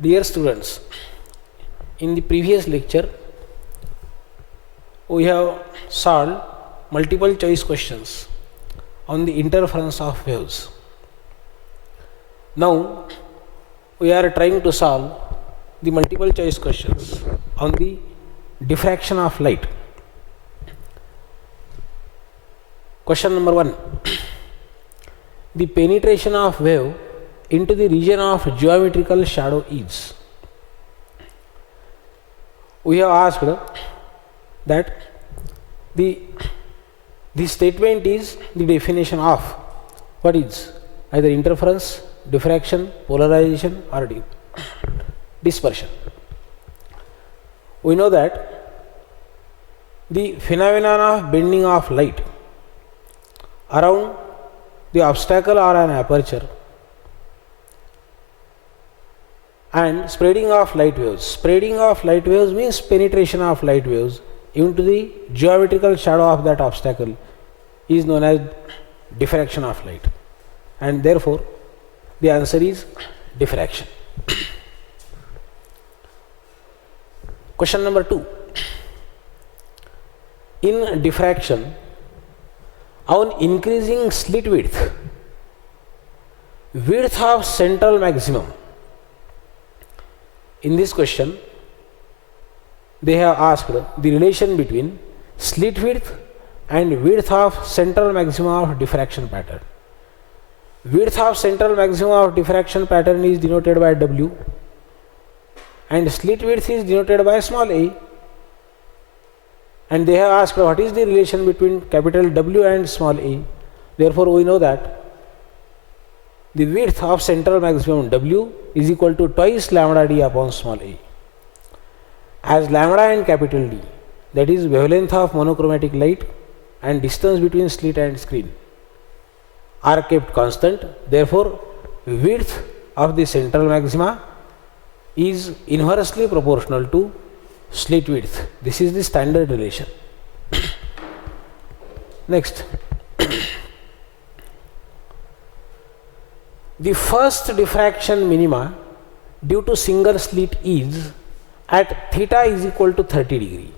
Dear students, in the previous lecture we have solved multiple choice questions on the interference of waves. Now we are trying to solve the multiple choice questions on the diffraction of light. Question number 1. The penetration of wave into the region of geometrical shadow is. We have asked that the statement is the definition of what is either interference, diffraction, polarization or dispersion. We know that the phenomenon of bending of light around the obstacle or an aperture and spreading of light waves. Spreading of light waves means penetration of light waves into the geometrical shadow of that obstacle is known as diffraction of light, and therefore the answer is diffraction. Question number 2. In diffraction, on increasing slit width of central maximum. In this question, they have asked the relation between slit width and width of central maximum of diffraction pattern. Width of central maximum of diffraction pattern is denoted by W and slit width is denoted by small a. And they have asked what is the relation between capital W and small a. Therefore, we know that the width of central maximum W is equal to twice lambda d upon small a. As lambda and capital D, that is wavelength of monochromatic light and distance between slit and screen, are kept constant, therefore width of the central maxima is inversely proportional to slit width. This is the standard relation. Next, the first diffraction minima due to single slit is at theta is equal to 30 degree.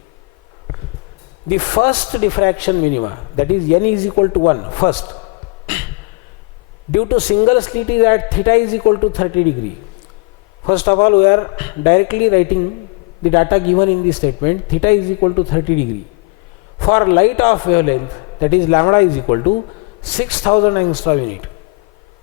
The first diffraction minima, that is n is equal to 1, first, due to single slit is at theta is equal to 30 degree. First of all, we are directly writing the data given in the statement, theta is equal to 30 degree. For light of wavelength, that is lambda is equal to 6000 angstrom unit.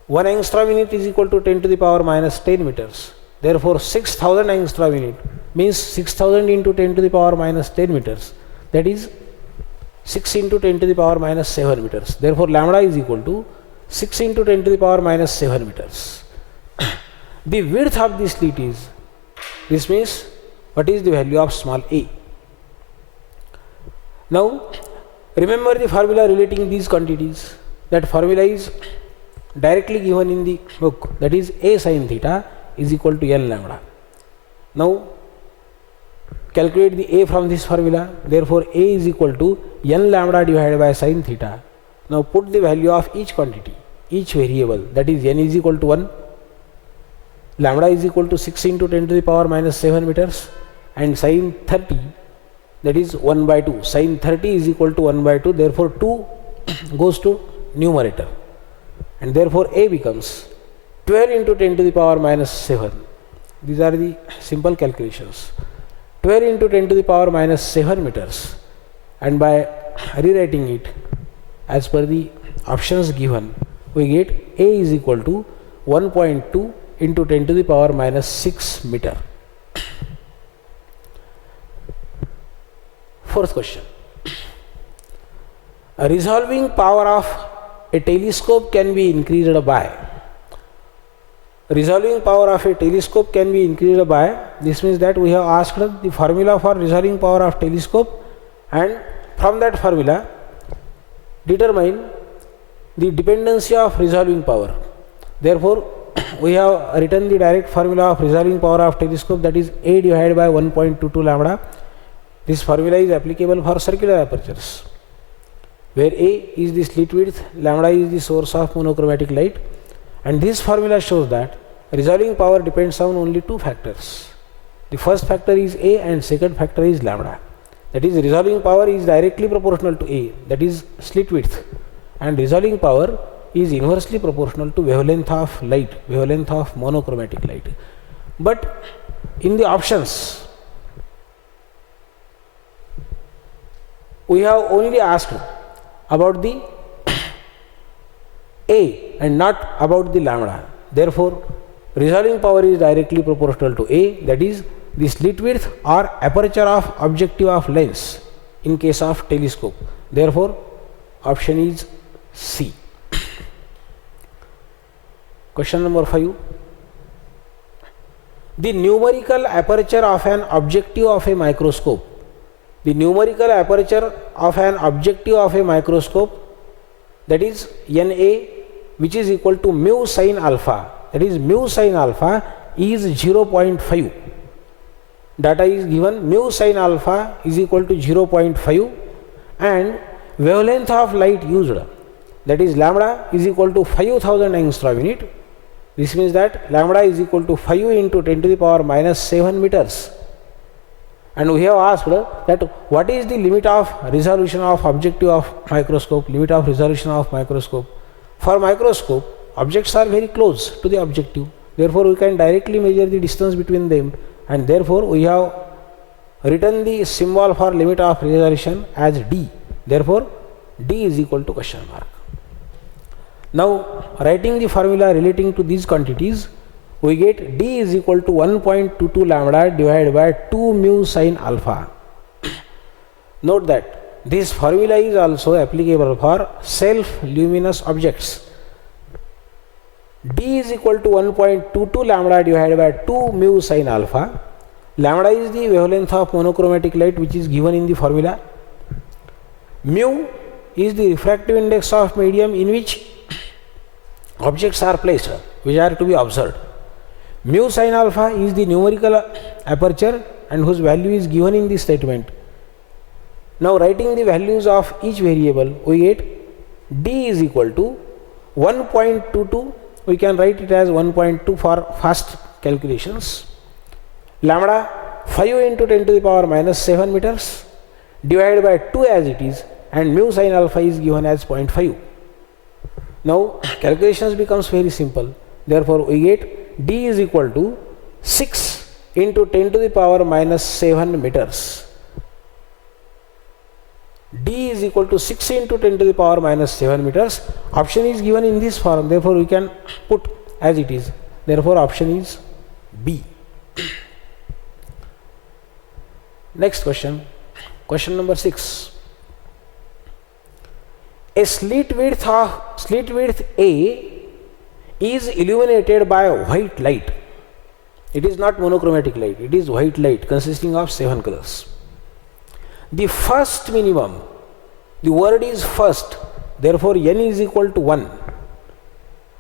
1 angstrom unit is equal to 10 to the power minus 10 meters. Therefore, 6000 angstrom unit means 6000 into 10 to the power minus 10 meters. That is 6 into 10 to the power minus 7 meters. Therefore, lambda is equal to 6 into 10 to the power minus 7 meters. The width of the slit is, this means what is the value of small a. Now, remember the formula relating these quantities. That formula is directly given in the book, that is a sin theta is equal to n lambda. Now, calculate the a from this formula. Therefore, a is equal to n lambda divided by sin theta. Now, put the value of each quantity, each variable, that is n is equal to 1, lambda is equal to 6 into 10 to the power minus 7 meters, and sin 30, that is 1 by 2. Sin 30 is equal to 1 by 2. Therefore, 2 goes to numerator, and therefore a becomes 12 into 10 to the power minus 7. These are the simple calculations. 12 into 10 to the power minus 7 meters, and by rewriting it as per the options given, we get a is equal to 1.2 into 10 to the power minus 6 meter. Fourth question. A resolving power of a telescope can be increased by. Resolving power of a telescope can be increased by. This means that we have asked the formula for resolving power of telescope, and from that formula determine the dependency of resolving power. Therefore, we have written the direct formula of resolving power of telescope, that is a divided by 1.22 lambda. This formula is applicable for circular apertures, where a is the slit width, lambda is the source of monochromatic light, and this formula shows that resolving power depends on only two factors. The first factor is A and second factor is lambda. That is, resolving power is directly proportional to A, that is slit width, and resolving power is inversely proportional to wavelength of light, wavelength of monochromatic light. But in the options, we have only asked about the A and not about the lambda. Therefore, resolving power is directly proportional to A, that is the slit width or aperture of objective of lens in case of telescope. Therefore, option is C. Question number 5. The numerical aperture of an objective of a microscope. The numerical aperture of an objective of a microscope, that is NA, which is equal to mu sin alpha, that is mu sin alpha is 0.5. Data is given, mu sin alpha is equal to 0.5 and wavelength of light used, that is lambda is equal to 5000 angstrom unit. This means that lambda is equal to 5 into 10 to the power minus 7 meters. And we have asked that what is the limit of resolution of objective of microscope, limit of resolution of microscope. For microscope, objects are very close to the objective. Therefore, we can directly measure the distance between them, and therefore we have written the symbol for limit of resolution as D. Therefore, D is equal to question mark. Now, writing the formula relating to these quantities, we get D is equal to 1.22 lambda divided by 2 mu sin alpha. Note that this formula is also applicable for self-luminous objects. D is equal to 1.22 lambda divided by 2 mu sin alpha. Lambda is the wavelength of monochromatic light which is given in the formula. Mu is the refractive index of medium in which objects are placed, which are to be observed. Mu sin alpha is the numerical aperture and whose value is given in the statement. Now, writing the values of each variable, we get D is equal to 1.22. We can write it as 1.2 for fast calculations. Lambda 5 into 10 to the power minus 7 meters divided by 2 as it is, and mu sin alpha is given as 0.5. Now, calculations becomes very simple. Therefore, we get D is equal to 6 into 10 to the power minus 7 meters. D is equal to 6 into 10 to the power minus 7 meters. Option is given in this form. Therefore, we can put as it is. Therefore, option is B. Next question. Question number 6. A slit width A is illuminated by white light. It is not monochromatic light, it is white light consisting of 7 colors. The first minimum, the word is first, therefore n is equal to 1.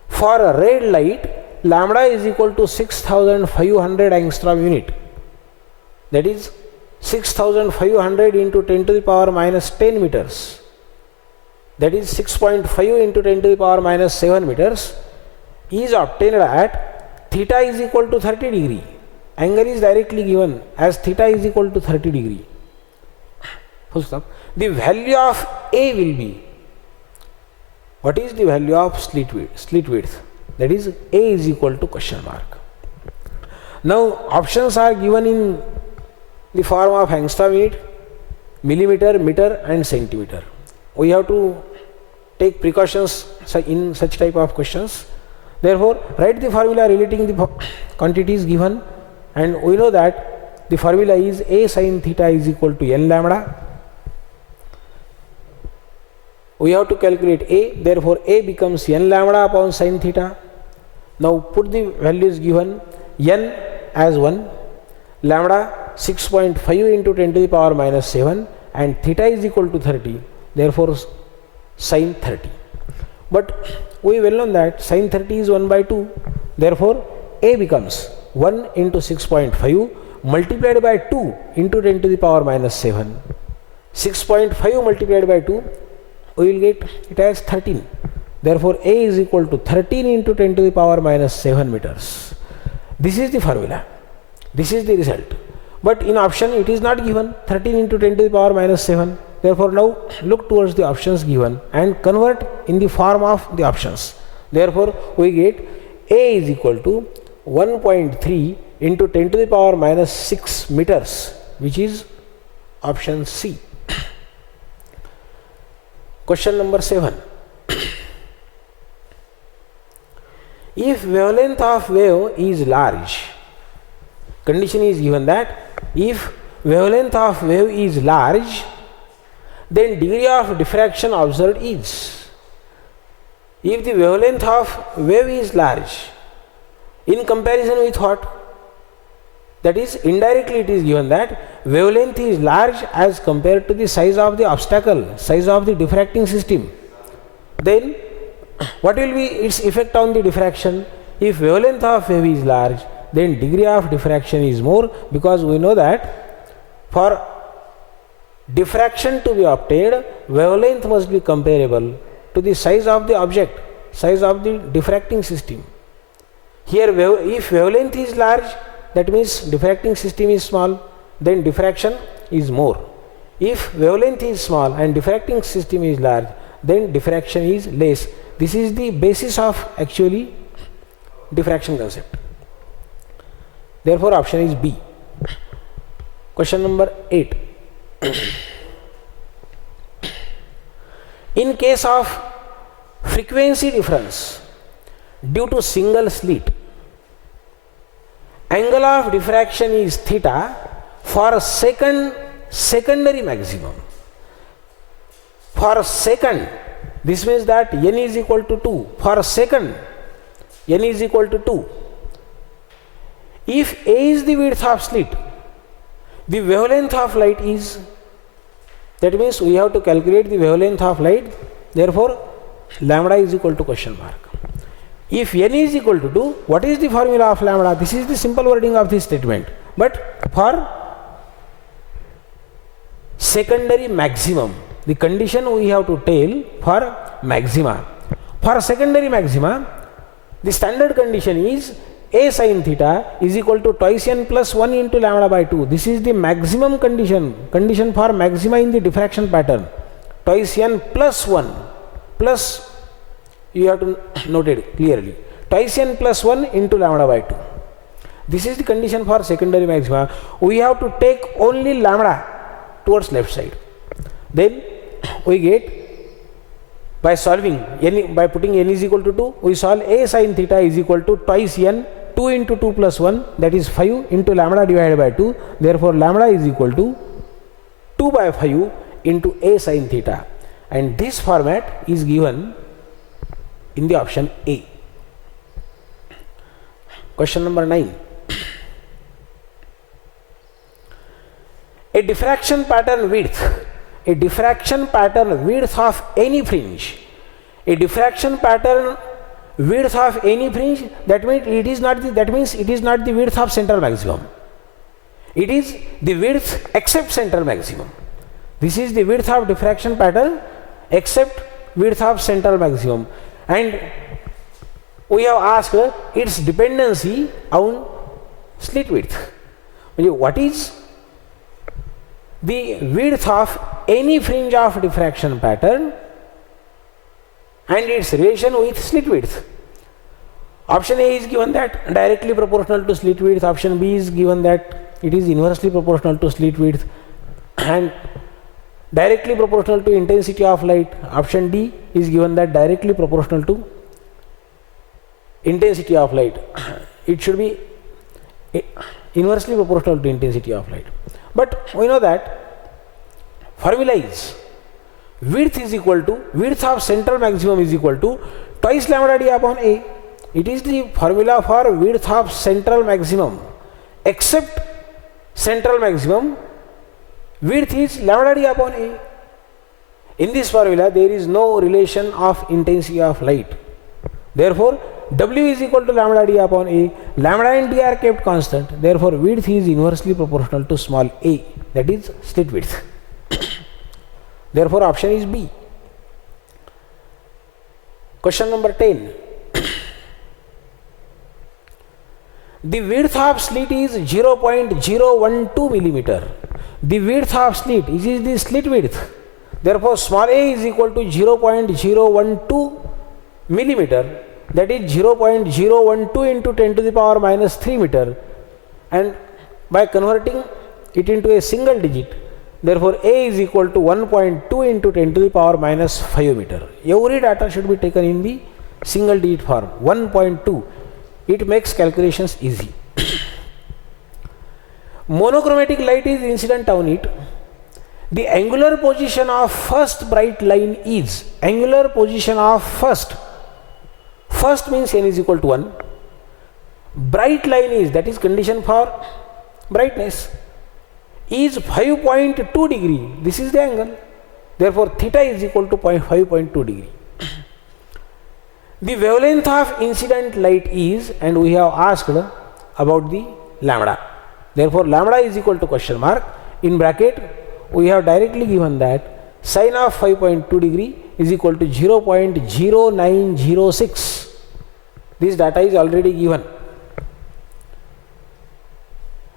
For a red light, lambda is equal to 6500 angstrom unit. That is 6500 into 10 to the power minus 10 meters. That is 6.5 into 10 to the power minus 7 meters is obtained at theta is equal to 30 degree. Angle is directly given as theta is equal to 30 degree. First up, the value of A will be, what is the value of slit width? That is A is equal to question mark. Now, options are given in the form of angstrom unit, millimeter, meter and centimeter. We have to take precautions in such type of questions. Therefore, write the formula relating the quantities given, and we know that the formula is A sin theta is equal to n lambda. We have to calculate A, therefore A becomes n lambda upon sin theta. Now put the values given, n as 1, lambda 6.5 into 10 to the power minus 7 and theta is equal to 30, therefore sin 30. But we well know that sin 30 is 1 by 2, therefore A becomes 1 into 6.5 multiplied by 2 into 10 to the power minus 7. 6.5 multiplied by 2, we will get it as 13. Therefore, A is equal to 13 into 10 to the power minus 7 meters. This is the formula. This is the result. But in option it is not given 13 into 10 to the power minus 7. Therefore, now look towards the options given and convert in the form of the options. Therefore, we get A is equal to 1.3 into 10 to the power minus 6 meters, which is option C. Question number 7. If wavelength of wave is large, condition is given that if wavelength of wave is large, then degree of diffraction observed is. If the wavelength of wave is large, in comparison with what? That is, indirectly it is given that wavelength is large as compared to the size of the obstacle, size of the diffracting system. Then what will be its effect on the diffraction? If wavelength of wave is large, then degree of diffraction is more, because we know that for diffraction to be obtained, wavelength must be comparable to the size of the object, size of the diffracting system. Here, if wavelength is large, that means diffracting system is small, then diffraction is more. If wavelength is small and diffracting system is large, then diffraction is less. This is the basis of actually diffraction concept. Therefore, option is B. Question number 8. In case of frequency difference due to single slit, angle of diffraction is theta for a secondary maximum. For a second, this means that n is equal to 2. For a second, n is equal to 2. If A is the width of slit, the wavelength of light is, that means we have to calculate the wavelength of light, therefore lambda is equal to question mark. If n is equal to 2, what is the formula of lambda? This is the simple wording of this statement. But for secondary maximum, the condition we have to tell for maxima. For secondary maxima, the standard condition is A sin theta is equal to twice n plus 1 into lambda by 2. This is the maximum condition for maxima in the diffraction pattern. Twice n plus 1 plus, you have to note it clearly, twice n plus 1 into lambda by 2. This is the condition for secondary maxima. We have to take only lambda towards left side. Then we get, by solving n, by putting n is equal to 2, we solve A sin theta is equal to twice n, 2 into 2 plus 1, that is 5 into lambda divided by 2. Therefore, lambda is equal to 2 by 5 into A sin theta. And this format is given in the option A. Question number 9. A diffraction pattern width of any fringe, that means it is not the width of central maximum. It is the width except central maximum. This is the width of diffraction pattern except width of central maximum. And we have asked its dependency on slit width. What is the width of any fringe of diffraction pattern and its relation with slit width? Option A is given that directly proportional to slit width. Option B is given that it is inversely proportional to slit width and directly proportional to intensity of light. Option D is given that directly proportional to intensity of light. It should be inversely proportional to intensity of light. But we know that formula is width of central maximum is equal to twice lambda d upon A. It is the formula for width of central maximum except central maximum, width is lambda d upon A. In this formula there is no relation of intensity of light. Therefore, W is equal to lambda d upon A. Lambda and d are kept constant. Therefore, width is inversely proportional to small a, that is slit width. Therefore, option is B. Question number 10. The width of slit is 0.012 millimeter. The width of slit is the slit width. Therefore, small a is equal to 0.012 millimeter, that is 0.012 into 10 to the power minus 3 meter, and by converting it into a single digit, therefore a is equal to 1.2 into 10 to the power minus 5 meter. Every data should be taken in the single digit form, 1.2. It makes calculations easy. Monochromatic light is incident on it. The angular position of first bright line is, angular position of first means n is equal to 1. Bright line is, that is condition for brightness, is 5.2 degree. This is the angle. Therefore, theta is equal to 5.2 degree. The wavelength of incident light is, and we have asked about the lambda. Therefore, lambda is equal to question mark. In bracket, we have directly given that sine of 5.2 degree is equal to 0.0906. This data is already given.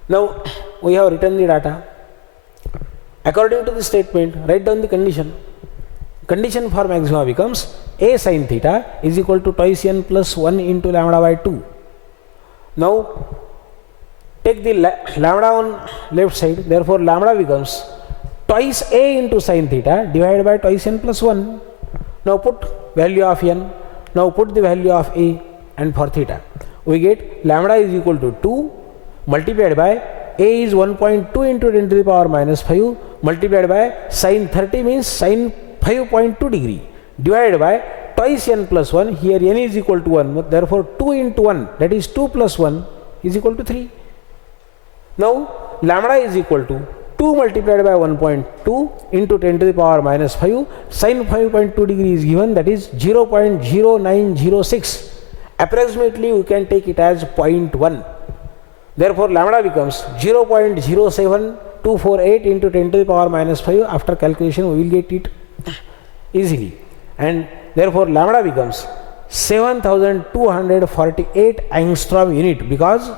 Now, we have written the data. According to the statement, write down the condition. Condition for maxima becomes a sin theta is equal to twice n plus 1 into lambda by 2. Now, take the lambda on left side. Therefore, lambda becomes twice a into sin theta divided by twice n plus 1. Now, put value of n. Now, put the value of a, and for theta, we get lambda is equal to 2 multiplied by a is 1.2 into 10 to the power minus 5 multiplied by sin 30 means sin 5.2 degree divided by twice n plus 1. Here n is equal to 1. Therefore, 2 into 1, that is 2 plus 1 is equal to 3. Now, lambda is equal to 2 multiplied by 1.2 into 10 to the power minus 5. Sin 5.2 degree is given, that is 0.0906. Approximately, we can take it as 0.1. Therefore, lambda becomes 0.07248 into 10 to the power minus 5. After calculation, we will get it easily. And therefore, lambda becomes 7248 angstrom unit, because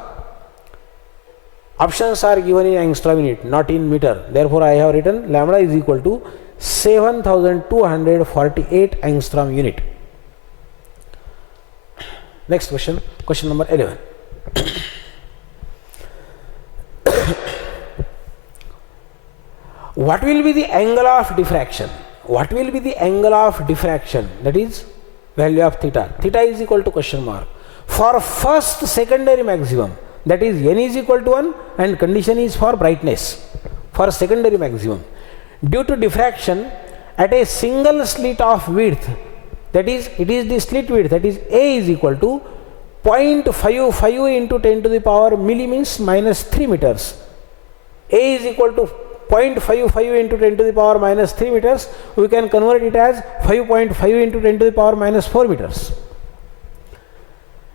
options are given in angstrom unit, not in meter. Therefore, I have written lambda is equal to 7248 angstrom unit. Next question, question number 11. What will be the angle of diffraction? What will be the angle of diffraction? That is value of theta. Theta is equal to question mark. For first secondary maximum, that is n is equal to 1 and condition is for brightness. For secondary maximum, due to diffraction at a single slit of width, that is, it is the slit width, that is a is equal to 0.55 into 10 to the power milli means minus 3 meters. A is equal to 0.55 into 10 to the power minus 3 meters. We can convert it as 5.5 into 10 to the power minus 4 meters.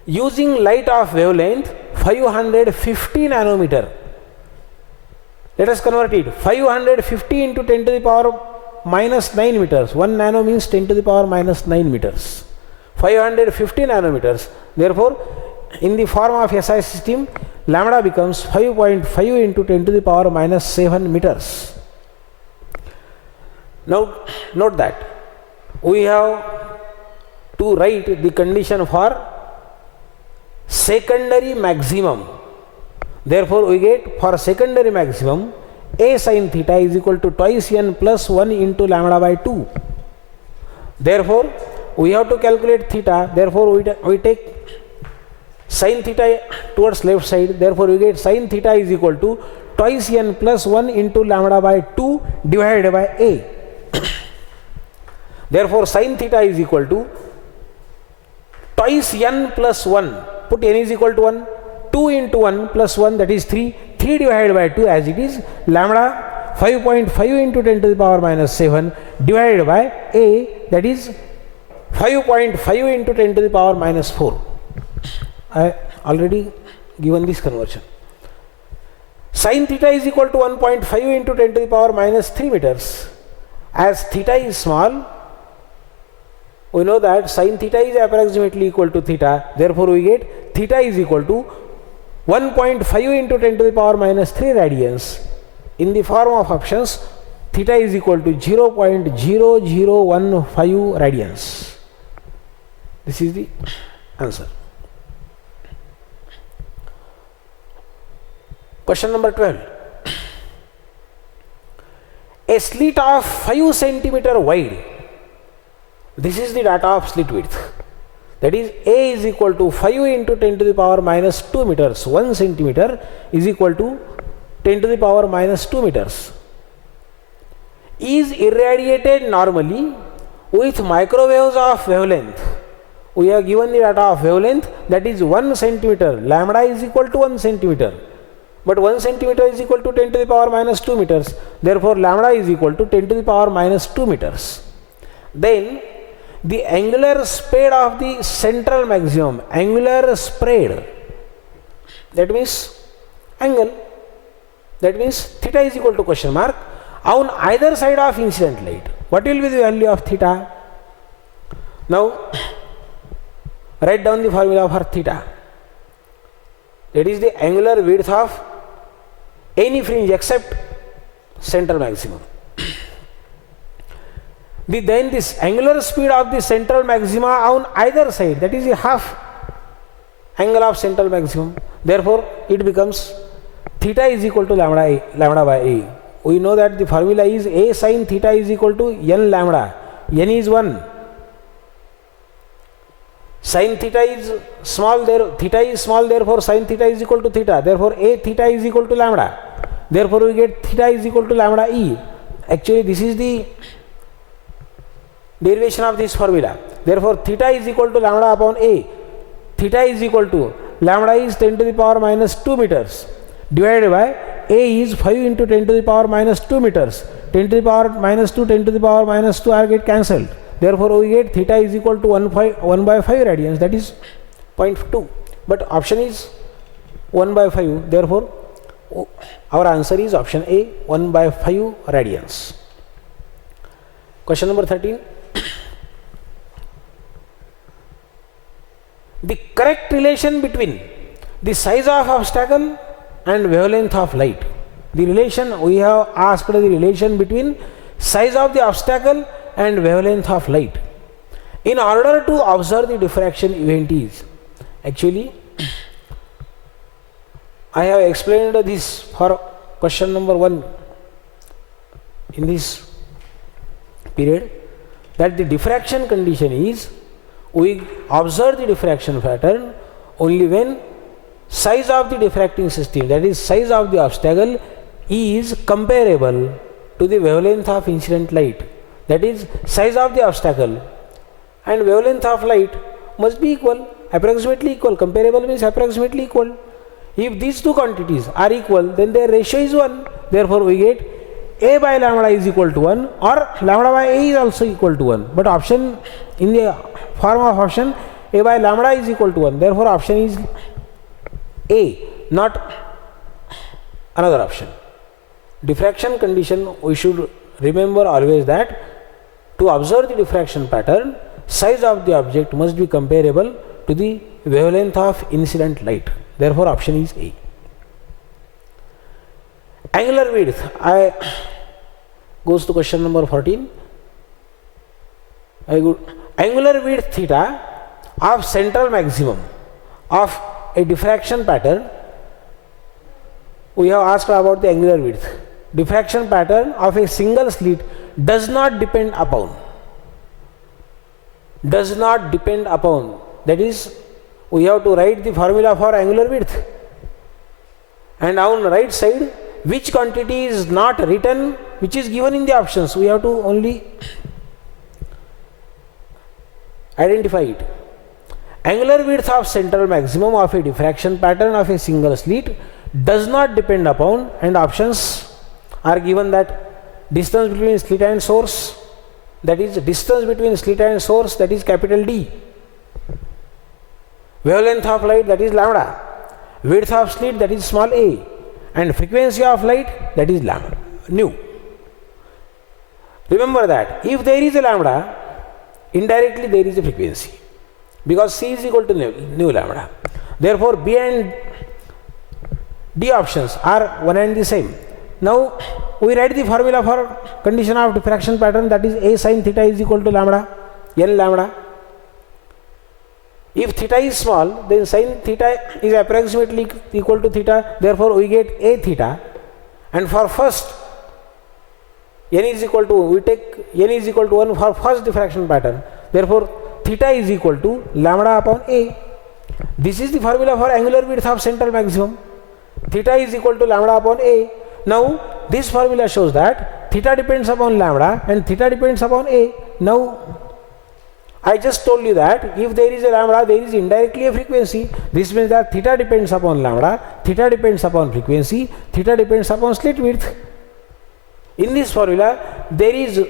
Using light of wavelength 550 nanometer. Let us convert it. 550 into 10 to the power minus 9 meters. 1 nano means 10 to the power minus 9 meters. 550 nanometers. Therefore, in the form of SI system, lambda becomes 5.5 into 10 to the power minus 7 meters. Now, note that we have to write the condition for secondary maximum. Therefore, we get for secondary maximum a sin theta is equal to twice n plus 1 into lambda by 2. Therefore, we have to calculate theta. Therefore, we take sin theta towards left side. Therefore, we get sin theta is equal to twice n plus 1 into lambda by 2 divided by a. Therefore, sin theta is equal to twice n plus 1. Put n is equal to 1. 2 into 1 plus 1, that is 3. 3 divided by 2 as it is. Lambda 5.5 into 10 to the power minus 7 divided by a, that is 5.5 into 10 to the power minus 4. I already given this conversion. Sin theta is equal to 1.5 into 10 to the power minus 3 meters. As theta is small, we know that sin theta is approximately equal to theta. Therefore, we get theta is equal to 1.5 into 10 to the power minus 3 radians. In the form of options, theta is equal to 0.0015 radians. This is the answer. Question number 12. A slit of 5 centimeter wide. This is the data of slit width. That is, A is equal to 5 into 10 to the power minus 2 meters. 1 centimeter is equal to 10 to the power minus 2 meters. Is irradiated normally with microwaves of wavelength. We have given the data of wavelength, that is 1 centimeter. Lambda is equal to 1 centimeter. But 1 centimeter is equal to 10 to the power minus 2 meters. Therefore, lambda is equal to 10 to the power minus 2 meters. Then, the angular spread of the central maximum, angular spread, that means angle, that means theta is equal to question mark, on either side of incident light. What will be the value of theta? Now, write down the formula for theta. That is the angular width of any fringe except central maximum. Then this angular speed of the central maxima on either side, that is a half angle of central maximum. Therefore, it becomes theta is equal to lambda by a. We know that the formula is a sin theta is equal to n lambda. N is 1. Sin theta is small, theta is small, therefore sin theta is equal to theta. Therefore, a theta is equal to lambda. Therefore, we get theta is equal to lambda e. Actually, this is the derivation of this formula. Therefore, theta is equal to lambda upon a. Theta is equal to lambda is 10 to the power minus 2 meters divided by a is 5 into 10 to the power minus 2 meters. 10 to the power minus 2, 10 to the power minus 2 are get cancelled. Therefore, we get theta is equal to 1 by 5 radians, that is 0.2. But option is 1 by 5. Therefore, our answer is option A, 1 by 5 radians. Question number 13. The correct relation between the size of obstacle and wavelength of light. The relation, we have asked the relation between size of the obstacle and wavelength of light. In order to observe the diffraction event is, actually, I have explained this for question number 1 in this period, that the diffraction condition is, we observe the diffraction pattern only when size of the diffracting system, that is size of the obstacle, is comparable to the wavelength of incident light. That is, size of the obstacle and wavelength of light must be equal, approximately equal. Comparable means approximately equal. If these two quantities are equal, then their ratio is 1. Therefore, we get a by lambda is equal to 1 or lambda by a is also equal to 1. But option, in the form of option, a by lambda is equal to 1. Therefore, option is A, not another option. Diffraction condition, we should remember always that to observe the diffraction pattern, size of the object must be comparable to the wavelength of incident light. Therefore, option is A. Angular width, I goes to question number 14. Angular width theta of central maximum of a diffraction pattern. We have asked about the angular width. Diffraction pattern of a single slit does not depend upon. Does not depend upon. That is, we have to write the formula for angular width. And on the right side, which quantity is not written, which is given in the options, we have to only identify it. Angular width of central maximum of a diffraction pattern of a single slit does not depend upon, and options are given that distance between slit and source, that is distance between slit and source, that is capital D. Wavelength of light, that is lambda. Width of slit, that is small a. And frequency of light, that is lambda, nu. Remember that if there is a lambda, indirectly there is a frequency, because C is equal to nu lambda. Therefore, B and D options are one and the same. Now we write the formula for condition of diffraction pattern, that is A sin theta is equal to lambda, N lambda. If theta is small, then sin theta is approximately equal to theta, therefore we get A theta. And for first N is equal to, we take N is equal to 1 for first diffraction pattern, therefore theta is equal to lambda upon A. This is the formula for angular width of central maximum. Theta is equal to lambda upon A. Now this formula shows that theta depends upon lambda and theta depends upon A. Now I just told you that if there is a lambda, there is indirectly a frequency. This means that theta depends upon lambda, theta depends upon frequency, theta depends upon slit width. In this formula there is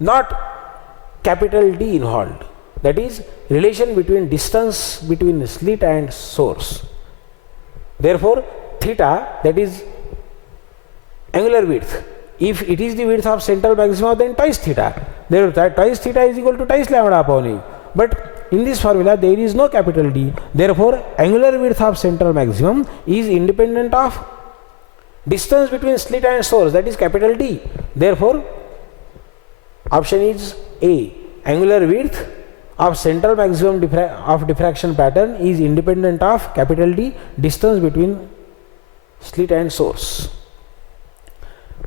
not capital D involved, that is relation between distance between slit and source. Therefore theta, that is angular width, if it is the width of central maximum, then twice theta. Therefore twice theta is equal to twice lambda upon A. But in this formula there is no capital D. Therefore angular width of central maximum is independent of distance between slit and source, that is capital D. Therefore option is A. Angular width of central maximum of diffraction pattern is independent of capital D, distance between slit and source.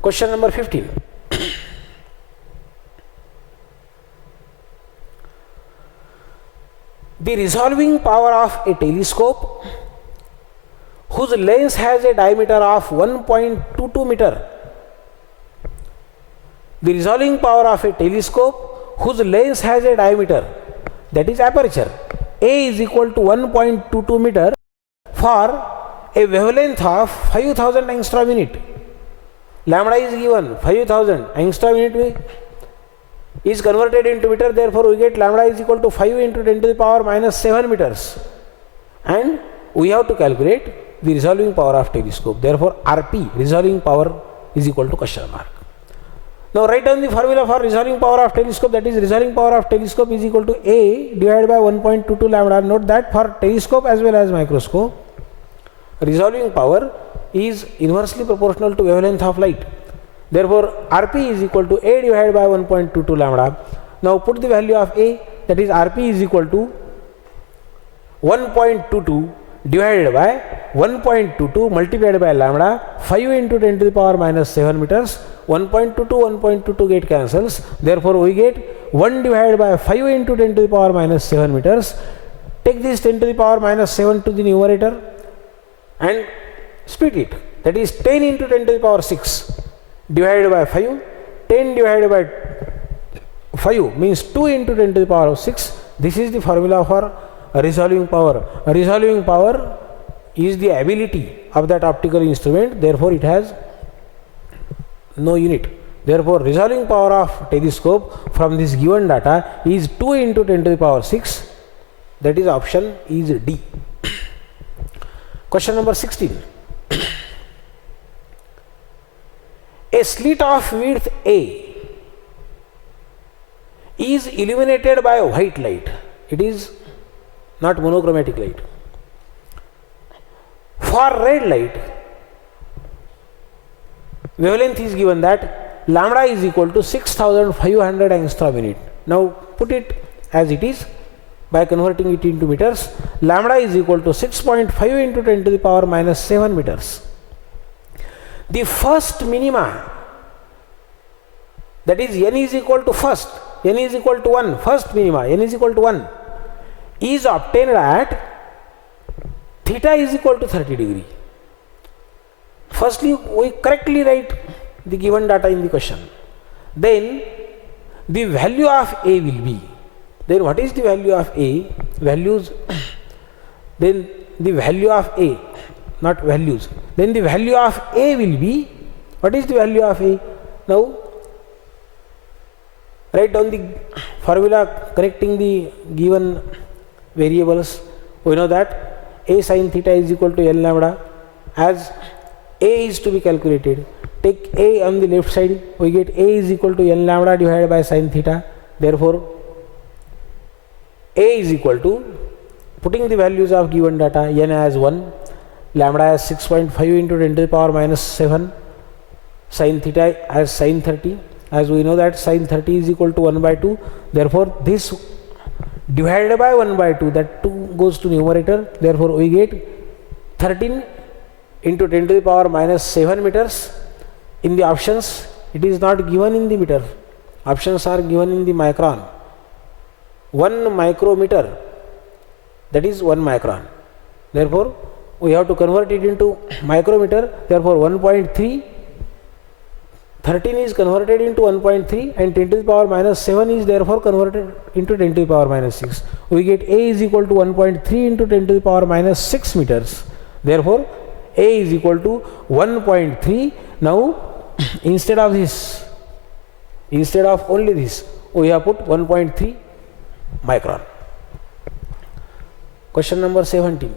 Question number 15. The resolving power of a telescope whose lens has a diameter of 1.22 meter. The resolving power of a telescope whose lens has a diameter, that is aperture, A is equal to 1.22 meter for a wavelength of 5000 angstrom unit. Lambda is given 5000, angstrom unit is converted into meter, therefore we get lambda is equal to 5 into 10 to the power minus 7 meters. And we have to calculate the resolving power of telescope. Therefore RP, resolving power, is equal to question mark. Now write down the formula for resolving power of telescope, that is resolving power of telescope is equal to A divided by 1.22 lambda. Note that for telescope as well as microscope, resolving power is inversely proportional to wavelength of light. Therefore RP is equal to A divided by 1.22 lambda. Now put the value of A, that is RP is equal to 1.22 divided by 1.22 multiplied by lambda, 5 into 10 to the power minus 7 meters. 1.22 get cancels, therefore we get 1 divided by 5 into 10 to the power minus 7 meters. Take this 10 to the power minus 7 to the numerator and split it, that is 10 into 10 to the power 6 divided by 5. 10 divided by 5 means 2 into 10 to the power of 6. This is the formula for resolving power. Resolving power is the ability of that optical instrument, therefore it has no unit. Therefore resolving power of telescope from this given data is 2 into 10 to the power 6, that is option is D. Question number 16. A slit of width A is illuminated by white light. It is not monochromatic light. For red light, wavelength is given that lambda is equal to 6500 angstrom unit. Now put it as it is by converting it into meters. Lambda is equal to 6.5 into 10 to the power minus 7 meters. The first minima, that is n is equal to first, n is equal to 1, first minima, n is equal to 1, is obtained at theta is equal to 30 degree. Firstly, we correctly write the given data in the question. Then the value of A will be, then what is the value of A? Values, then the value of A, not values. Then the value of A will be, what is the value of A? Now write down the formula connecting the given variables. We know that A sin theta is equal to L lambda. As A is to be calculated, take A on the left side, we get A is equal to L lambda divided by sin theta. Therefore A is equal to putting the values of given data, n as 1, lambda as 6.5 into 10 to the power minus 7, sin theta as sin 30, as we know that sin 30 is equal to 1 by 2, therefore this divided by 1 by 2, that 2 goes to numerator, therefore we get 13 into 10 to the power minus 7 meters. In the options it is not given in the meter, options are given in the micron. 1 micrometer, that is 1 micron, therefore we have to convert it into micrometer, therefore 1.3, 13 is converted into 1.3 and 10 to the power minus 7 is therefore converted into 10 to the power minus 6. We get A is equal to 1.3 into 10 to the power minus 6 meters. Therefore, A is equal to 1.3. Now, instead of only this, we have put 1.3 micron. Question number 17.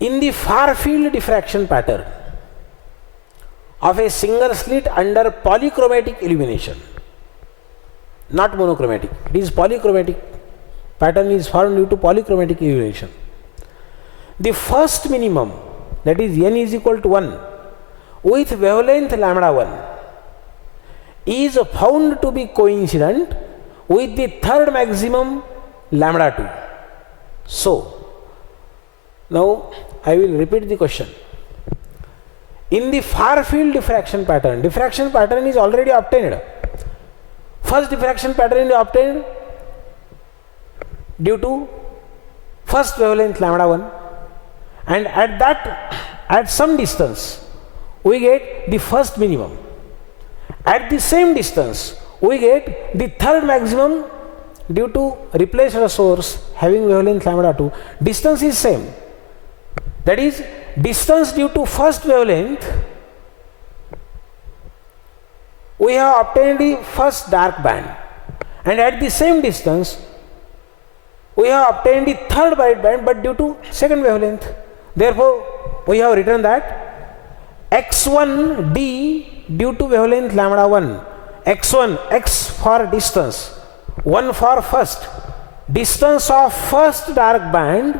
In the far field diffraction pattern of a single slit under polychromatic illumination, not monochromatic, it is polychromatic, pattern is formed due to polychromatic illumination. The first minimum, that is n is equal to 1, with wavelength lambda 1 is found to be coincident with the third maximum lambda 2. So, now I will repeat the question. In the far field diffraction pattern is already obtained. First diffraction pattern is obtained due to first wavelength lambda 1, and at some distance we get the first minimum. At the same distance we get the third maximum due to replaced source having wavelength lambda 2. Distance is same. That is, distance due to first wavelength, we have obtained the first dark band, and at the same distance we have obtained the third bright band but due to second wavelength. Therefore, we have written that x1d due to wavelength lambda 1, x1, x for distance, 1 for first, distance of first dark band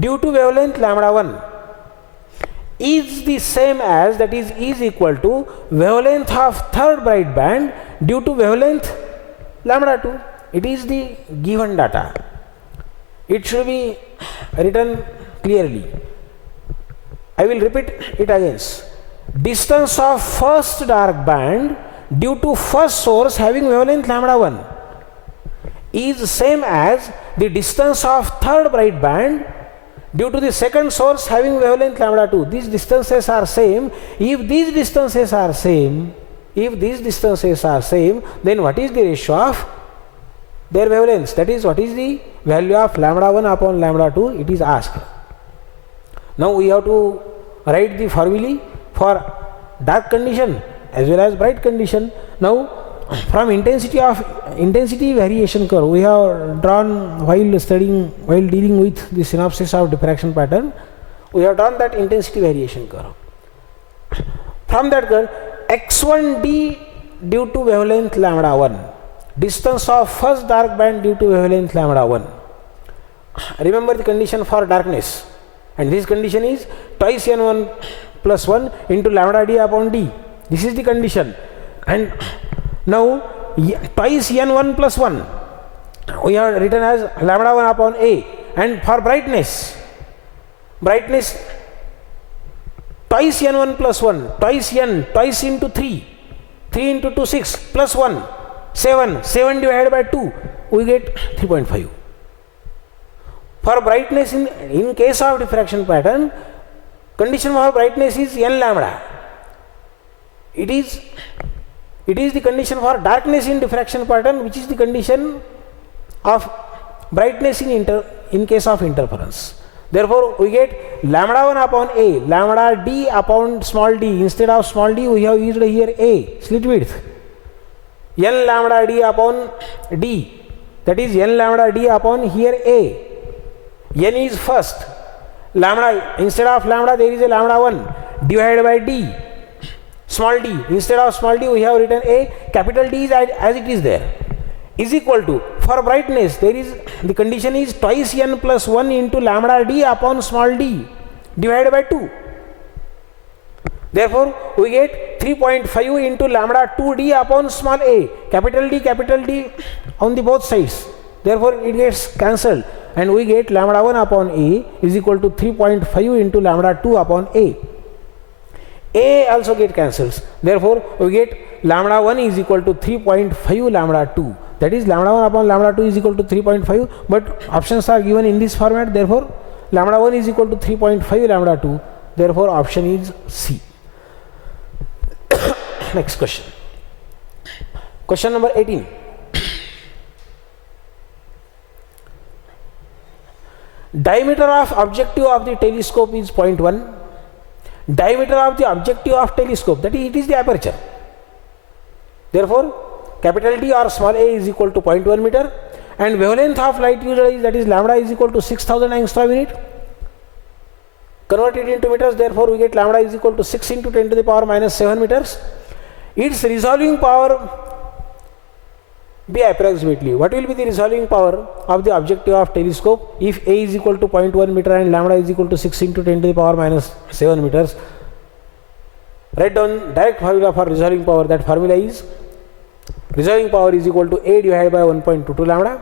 due to wavelength lambda 1 is the same as, that is equal to wavelength of third bright band due to wavelength lambda 2. It is the given data. It should be written clearly. I will repeat it again. Distance of first dark band due to first source having wavelength lambda 1 is same as the distance of third bright band due to the second source having wavelength lambda 2. These distances are same. If these distances are same, then what is the ratio of their wavelengths? That is, what is the value of lambda 1 upon lambda 2? It is asked. Now we have to write the formulae for dark condition as well as bright condition. Now, from intensity variation curve we have drawn while dealing with the synopsis of diffraction pattern, we have drawn that intensity variation curve. From that curve, x1d due to wavelength lambda 1, distance of first dark band due to wavelength lambda 1. Remember the condition for darkness, and this condition is twice n1 plus 1 into lambda d upon d. This is the condition. And now twice n1 plus 1 we have written as lambda 1 upon a, and for brightness twice n1 plus 1, twice n, twice into 3 into 2 6 plus 1 7 divided by 2 we get 3.5. For brightness in case of diffraction pattern, condition for brightness is n lambda. It is the condition for darkness in diffraction pattern, which is the condition of brightness in case of interference. Therefore, we get lambda 1 upon a, lambda d upon small d. Instead of small d, we have used here a, slit width. N lambda d upon d, that is n lambda d upon here a. N is first. Lambda, instead of lambda, there is a lambda 1 divided by d. Small d, instead of small d we have written a, capital D is as it is there. is equal to, for brightness there is, the condition is twice n plus 1 into lambda d upon small d divided by 2. Therefore we get 3.5 into lambda 2d upon small a, capital D on the both sides, therefore it gets cancelled, and we get lambda 1 upon a is equal to 3.5 into lambda 2 upon a. A also get cancels, therefore we get lambda 1 is equal to 3.5 lambda 2, that is lambda 1 upon lambda 2 is equal to 3.5, but options are given in this format, therefore lambda 1 is equal to 3.5 lambda 2, therefore option is C. Next question. Question number 18. Diameter of objective of the telescope is 0.1. Diameter of the objective of telescope, that is, it is the aperture. Therefore, capital D or small a is equal to 0.1 meter, and wavelength of light used, that is lambda, is equal to 6000 angstrom unit. Convert it into meters, therefore we get lambda is equal to 6 into 10 to the power minus 7 meters. Its resolving power be approximately. What will be the resolving power of the objective of telescope if a is equal to 0.1 meter and lambda is equal to 6 into 10 to the power minus 7 meters? Write down direct formula for resolving power. That formula is resolving power is equal to a divided by 1.22 lambda.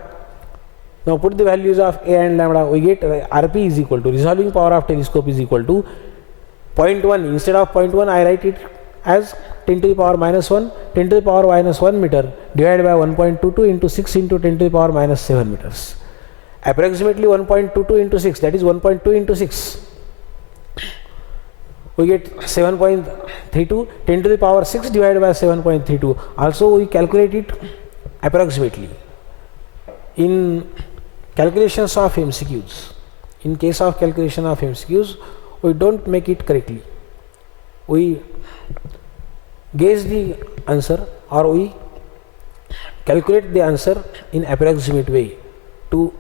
Now put the values of a and lambda, we get Rp is equal to, resolving power of telescope is equal to 0.1. Instead of 0.1 I write it as 10 to the power minus 1, 10 to the power minus 1 meter divided by 1.22 into 6 into 10 to the power minus 7 meters. Approximately 1.22 into 6, that is 1.2 into 6. We get 7.32, 10 to the power 6 divided by 7.32. Also we calculate it approximately. In calculations of MCQs, in case of calculation of MCQs, we don't make it correctly. We guess the answer or we calculate the answer in approximate way to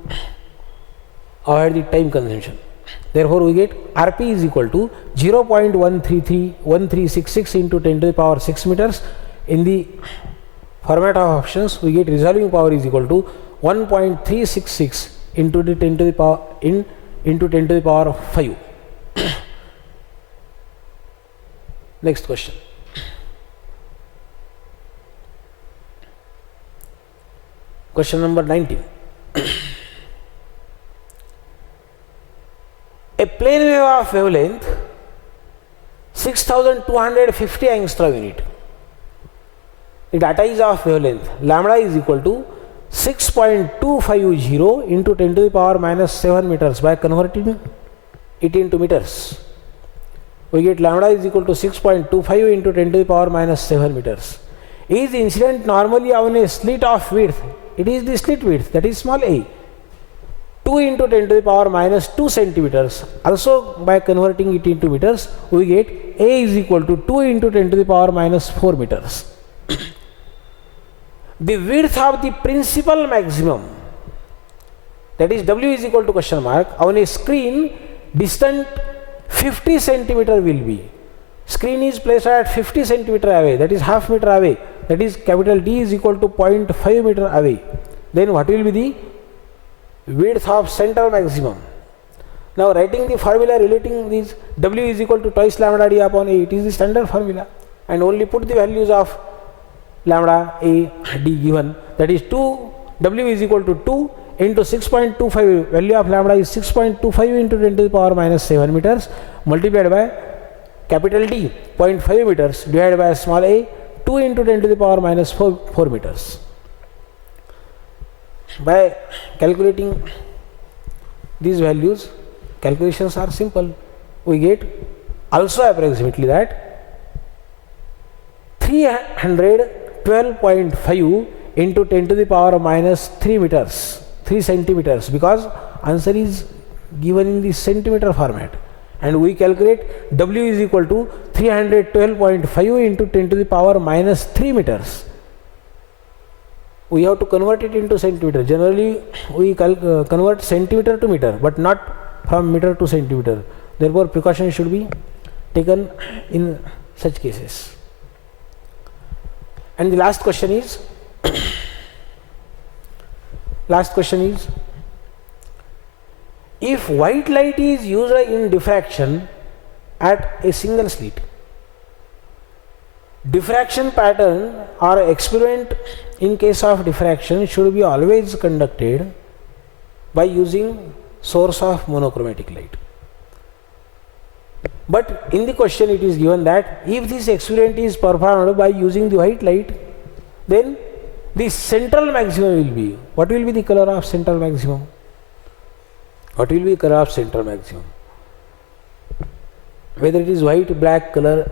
avoid the time consumption. Therefore we get Rp is equal to 0.1366 into 10 to the power 6 meters. In the format of options, we get resolving power is equal to 1.366 into the 10 to the power into 10 to the power 5. Next question. Question number 19. A plane wave of wavelength 6250 angstrom unit. The data is of wavelength lambda is equal to 6.250 into 10 to the power minus 7 meters. By converting it into meters, we get lambda is equal to 6.25 into 10 to the power minus 7 meters. Is incident normally on a slit of width? It is the slit width, that is small a. 2 into 10 to the power minus 2 centimeters. Also by converting it into meters, we get a is equal to 2 into 10 to the power minus 4 meters. The width of the principal maximum, that is W is equal to question mark, on a screen distant 50 centimeter will be. Screen is placed at 50 centimeter away, that is half meter away, that is capital D is equal to 0.5 meter away. Then what will be the width of central maximum? Now writing the formula relating this, W is equal to twice lambda D upon A, it is the standard formula, and only put the values of lambda A D given, that is 2, W is equal to 2 into 6.25, value of lambda is 6.25 into 10 to the power minus 7 meters multiplied by capital D 0.5 meters divided by small a 2 into 10 to the power minus 4 meters. By calculating these values, calculations are simple. We get also approximately that 312.5 into 10 to the power minus 3 meters, 3 centimeters, because answer is given in the centimeter format, and we calculate W is equal to 312.5 into 10 to the power minus 3 meters. We have to convert it into centimeter. Generally we convert centimeter to meter, but not from meter to centimeter. Therefore precaution should be taken in such cases. And the last question is Last question is, if white light is used in diffraction at a single slit, diffraction pattern or experiment in case of diffraction should be always conducted by using source of monochromatic light. But in the question it is given that if this experiment is performed by using the white light, then the central maximum will be, what will be the color of central maximum? What will be the color of central maximum? Whether it is white, black color,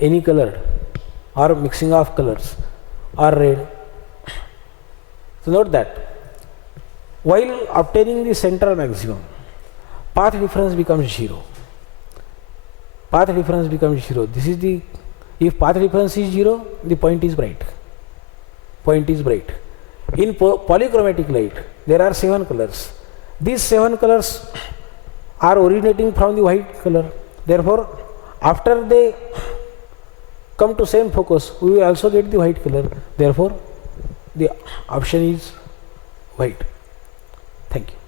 any color, or mixing of colors, or red. So note that while obtaining the central maximum, path difference becomes 0. Path difference becomes 0. This is the, if path difference is 0, the point is bright. Point is bright. In polychromatic light, there are 7 colors. These 7 colors are originating from the white color. Therefore, after they come to same focus, we will also get the white color. Therefore, the option is white. Thank you.